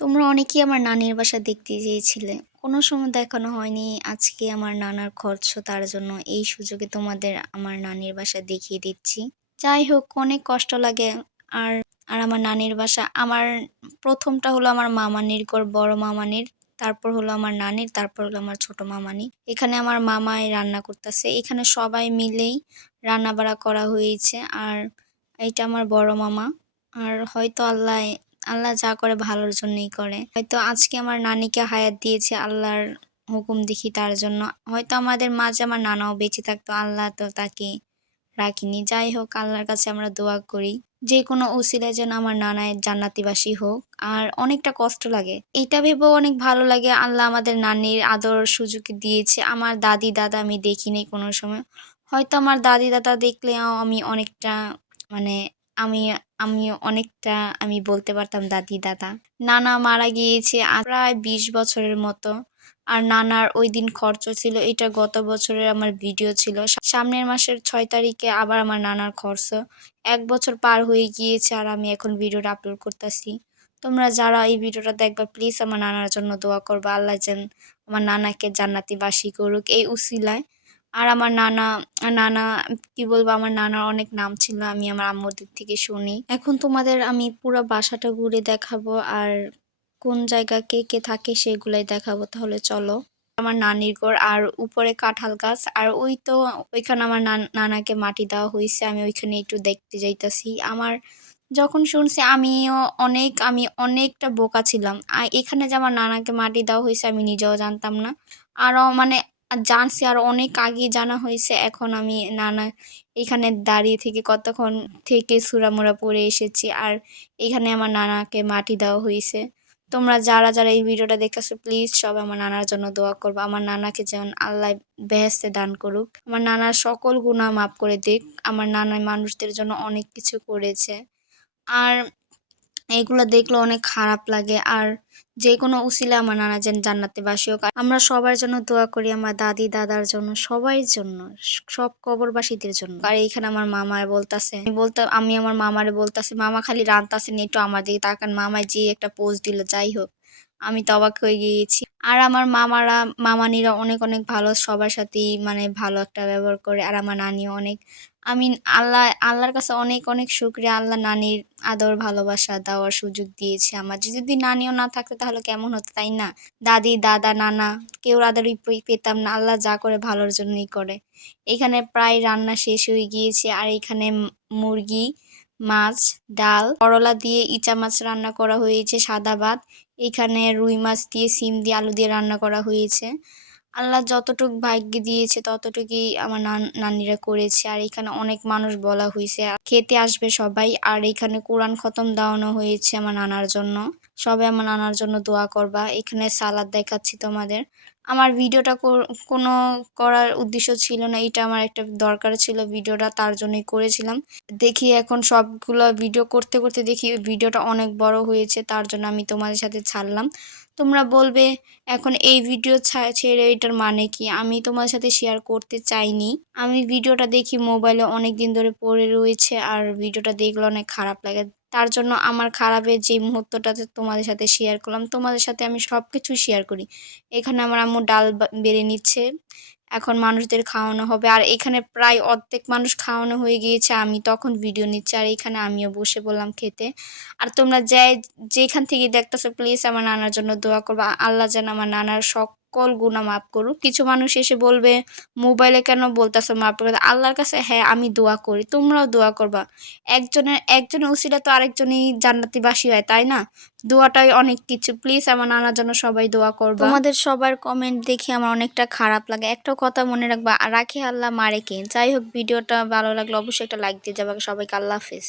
তোমরা অনেকেই আমার নানির বাসা দেখতে চেয়েছিলে। কোনো সময় দেখানো হয়নি। আজকে আমার নানার খরচ তার জন্য এই সুযোগে তোমাদের আমার নানির বাসা দেখিয়ে দিচ্ছি। যাই হোক অনেক কষ্ট লাগে। আর আর আমার নানির বাসা আমার ১ম টা হলো আমার মামানির ঘর, বড় মামানির। তারপর হলো আমার নানির, তারপর হলো আমার ছোট মামানি। এখানে আমার মামাই রান্না করতেছে। এখানে সবাই মিলেই রান্নাবাড়া করা হয়েছে। আর এইটা আমার বড় মামা। আর হয়তো আল্লাহ যা করে ভালোর জন্যই করে। হয়তো আজকে আমার নানিকে হায়াত দিয়েছে আল্লাহর হুকুম দেখি তার জন্য। হয়তো আমাদের মাঝে আমার নানাও বেঁচে থাকতো, আল্লাহ তো তাকে রাখিনি। যাই হোক আল্লাহর কাছে আমরা দোয়া করি। যেকোনো উসিলায় যেন আমার নানায়ের জান্নাতিবাসী হোক। আর অনেকটা কষ্ট লাগে। এইটা ভেবেও অনেক ভালো লাগে আল্লাহ আমাদের নানির আদর সুযোগ দিয়েছে। আমার দাদি দাদা আমি দেখিনি কোনো সময়। হয়তো আমার দাদি দাদা দেখলেও আমি অনেকটা মানে আমি আমি অনেকটা আমি বলতে পারতাম দাদি দাদা। নানা মারা গিয়েছে প্রায় ২০ বছরের মতো। আর নানার ওইদিন খরচ ছিল, এটা গত বছরের আমার ভিডিও ছিল। সামনের মাসের ৬ তারিখে আবার আমার নানার খরচ। ১ বছর পার হয়ে গিয়েছে আর আমি এখন ভিডিওটা আপলোড করতেছি। তোমরা যারা এই ভিডিওটা দেখবা প্লিজ আমার নানার জন্য দোয়া করবা। আল্লাহ যেন আমার নানাকে জান্নাতিবাসী করুক এই উসিলায়। আর আমার নানা কি বলবো, আমার নানার অনেক নাম ছিল, আমি আমার আম্মুর দিক থেকে শুনি। এখন তোমাদের আমি পুরো বাসাটা ঘুরে দেখাবো আর কোন জায়গা কে কে থাকে সেগুলাই দেখাবো। তাহলে চলো। আমার নানির ঘর আর উপরে কাঁঠাল গাছ আর ওই তো ওইখানে আমার নানাকে মাটি দেওয়া হয়েছে। আমি ওইখানে একটু দেখতে যাইতাছি। আমার যখন শুনছি আমি অনেকটা বোকা ছিলাম। এখানে যে আমার নানাকে মাটি দেওয়া হয়েছে আমি নিজেও জানতাম না। আরও মানে জানছি আর অনেক আগেই জানা হয়েছে। এখন আমি নানা এখানে দাঁড়িয়ে থেকে কতক্ষণ থেকে সূরা-মুরা পড়ে এসেছি। আর এখানে আমার নানাকে মাটি দেওয়া হইছে। তোমরা যারা এই ভিডিওটা দেখতেছো প্লিজ সবাই আমার নানার জন্য দোয়া করবা। আমার নানাকে যেমন আল্লাহ বেহেশতে দান করুক। আমার নানার সকল গুনাহ মাফ করে দিক। আমার নানা মানুষদের জন্য অনেক কিছু করেছে। আর এগুলো দেখলে অনেক খারাপ লাগে। আর যেকোনো উসিলায় আমার নানা যেন জান্নাতে বাসী হোক। আমরা সবার জন্য দোয়া করি, আমার দাদি দাদার জন্য, সবার জন্য, সব কবরবাসীদের জন্য। আর এইখানে আমার মামার বলতাছে আমি আমার মামারে বলতাছি, মামা খালি রাঁধতাছেন একটু আমার দিকে তাকান। মামায় যে একটা পোজ দিল, যাই হোক আমি তো অবাক হয়ে গিয়েছি। আর আমার মামানিরা অনেক অনেক ভালো, সবার সাথেই মানে ভালো একটা ব্যবহার করে। আর আমার নানিও অনেক, আমি আল্লাহর কাছে অনেক অনেক শুকরিয়া। আল্লাহ নানির আদর ভালোবাসা দেওয়ার সুযোগ দিয়েছে আমার। যদি নানিও না থাকতো তাহলে কেমন হতো, তাই না? দাদি দাদা নানা কেউ আদরই পেতাম না। আল্লাহ যা করে ভালোর জন্যই করে। এখানে প্রায় রান্না শেষ হয়ে গিয়েছে। আর এখানে মুরগি, মাছ, ডাল, করলা দিয়ে ইচা মাছ রান্না করা হয়েছে, সাদা ভাত। এখানে রুই মাছ দিয়ে, সিম দিয়ে, আলু দিয়ে রান্না করা হয়েছে। আল্লাহ যতটুক ভাগ্যে দিয়েছে ততটুকুই আমার নানিরা করেছে। আর এখানে অনেক মানুষ বলা হয়েছে খেতে আসবে সবাই। আর এখানে কোরআন খতম দেওয়ানো হয়েছে আমার নানার জন্য। সবাই আমার নানার জন্য দোয়া করবা। এখানে সালাদ দেখাচ্ছি তোমাদের। আমার ভিডিওটা কোনো করার উদ্দেশ্য ছিল না, এটা আমার একটা দরকার ছিল ভিডিওটা, তার জন্যই করেছিলাম। দেখি এখন সবগুলো ভিডিও করতে করতে দেখি ভিডিওটা অনেক বড় হয়েছে, তার জন্য আমি তোমাদের সাথে ছাড়লাম। তোমরা বলবে এখন এই ভিডিও ছেড়ে এটার মানে কি? আমি তোমার সাথে শেয়ার করতে চাইনি। আমি ভিডিওটা দেখি মোবাইলে অনেক দিন ধরে পড়ে রয়েছে আর ভিডিওটা দেখলে অনেক খারাপ লাগে। তার জন্য আমার খারাপের যে মুহূর্তটাতে তোমাদের সাথে শেয়ার করলাম। তোমাদের সাথে আমি সবকিছু শেয়ার করি। এখানে আমার আম্মু ডাল বেড়ে নিচ্ছে। এখন মানুষদের খাওয়ানো হবে। আর এখানে প্রায় অর্ধেক মানুষ খাওয়ানো হয়ে গিয়েছে। আমি তখন ভিডিও নিচ্ছি আর এখানে আমিও বসে পড়লাম খেতে। আর তোমরা যেখান থেকে দেখতেছো প্লিজ আমার নানার জন্য দোয়া করবা। আল্লাহ যেন আমার নানার সকল গুনাহ মাফ করুক। কিছু মানুষ এসে বলবে মোবাইলে কেন বলতেছো মাফ করে? আল্লাহর কাছে হ্যাঁ আমি দোয়া করি, তোমরাও দোয়া করবা। একজনের উসিলা তো আরেকজনই জান্নাতিবাসী হয়, তাই না? দোয়াটাই অনেক কিছু। প্লিজ আমার নানার জন্য সবাই দোয়া করবা। তোমাদের সবার কমেন্ট দেখে আমার অনেকটা খারাপ লাগে। একটা কথা মনে রাখবা, রাখে আল্লাহ মারে কে। যাই হোক ভিডিওটা ভালো লাগলে অবশ্যই একটা লাইক দিয়ে যাবে। সবাইকে আল্লাহ হাফেজ।